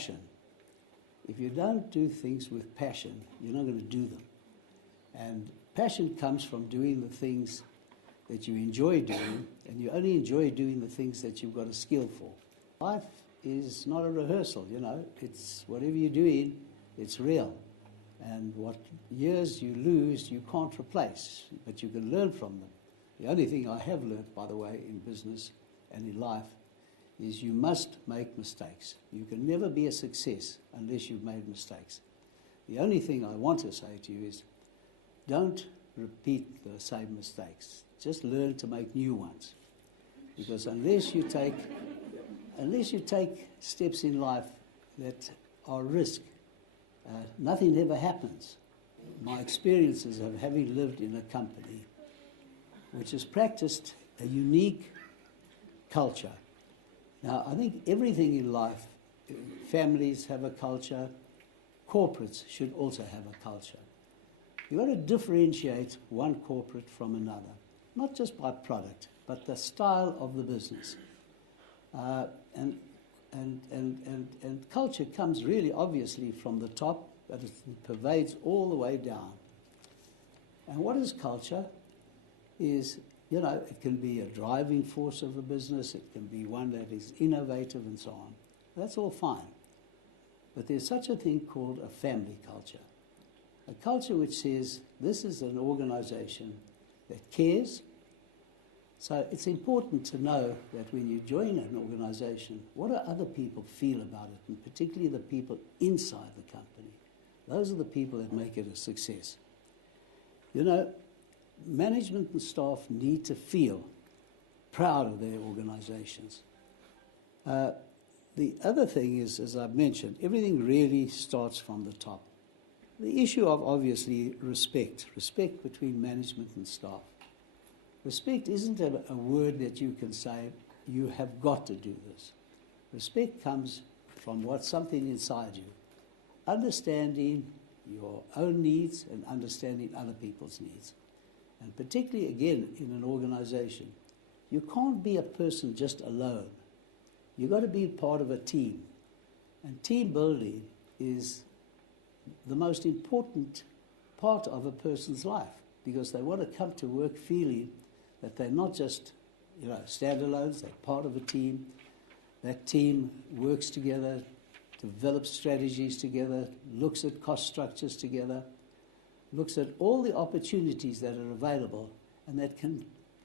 passion. If you don't do things with passion, you're not going to do them. And passion comes from doing the things that you enjoy doing, and you only enjoy doing the things that you've got a skill for. Life is not a rehearsal, you know. It's whatever you're doing, it's real. And what years you lose, you can't replace, but you can learn from them. The only thing I have learned, by the way, in business and in life is you must make mistakes. You can never be a success unless you've made mistakes. The only thing I want to say to you is don't repeat the same mistakes. Just learn to make new ones. Because unless you take steps in life that are risk, nothing ever happens. My experiences of having lived in a company which has practiced a unique culture. Now, I think everything in life, families have a culture, corporates should also have a culture. You've got to differentiate one corporate from another, not just by product, but the style of the business. And culture comes really obviously from the top, but it pervades all the way down. And what is culture? Is, you know, it can be a driving force of a business, it can be one that is innovative and so on. That's all fine. But there's such a thing called a family culture. A culture which says this is an organization that cares. So it's important to know that when you join an organization, what do other people feel about it, and particularly the people inside the company. Those are the people that make it a success. You know, management and staff need to feel proud of their organizations. The other thing is, as I've mentioned, everything really starts from the top. The issue of, obviously, respect between management and staff. Respect isn't a word that you can say, you have got to do this. Respect comes from what's something inside you. Understanding your own needs and understanding other people's needs. And particularly, again, in an organization, you can't be a person just alone. You've got to be part of a team. And team building is the most important part of a person's life, because they want to come to work feeling that they're not just, you know, standalones, they're part of a team. That team works together, develops strategies together, looks at cost structures together, looks at all the opportunities that are available, and that can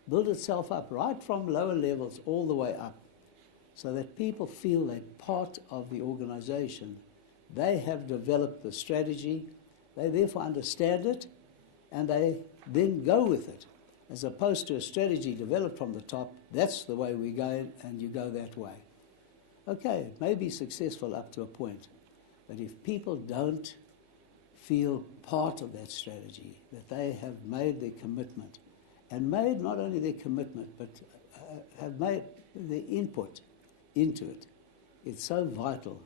build itself up right from lower levels all the way up, so that people feel they're part of the organization. They have developed the strategy, they therefore understand it, and they then go with it, as opposed to a strategy developed from the top. That's the way we go, and you go that way. Okay, it may be successful up to a point, but if people don't feel part of that strategy, that they have made their commitment, and made not only their commitment, but have made their input into it, it's so vital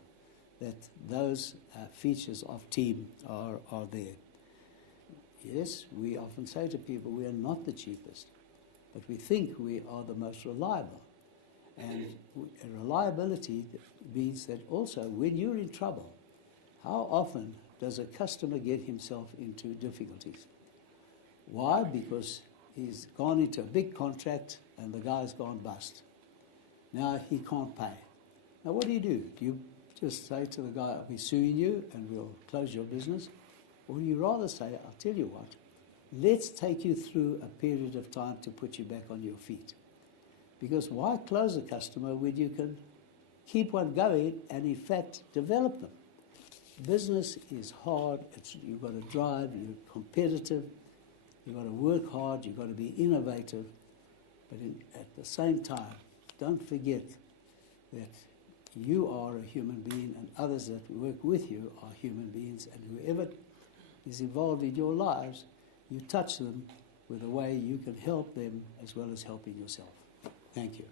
that those features of team are there. Yes, we often say to people, we are not the cheapest, but we think we are the most reliable. And reliability means that also when you're in trouble, how often does a customer get himself into difficulties? Why? Because he's gone into a big contract and the guy's gone bust. Now he can't pay. Now what do? Do you just say to the guy, I'll be suing you and we'll close your business? Or do you rather say, I'll tell you what, let's take you through a period of time to put you back on your feet? Because why close a customer when you can keep one going and in fact develop them? Business is hard. You've got to drive, you're competitive, you've got to work hard, you've got to be innovative. But at the same time, don't forget that you are a human being and others that work with you are human beings, and whoever is involved in your lives, you touch them with a way you can help them as well as helping yourself. Thank you.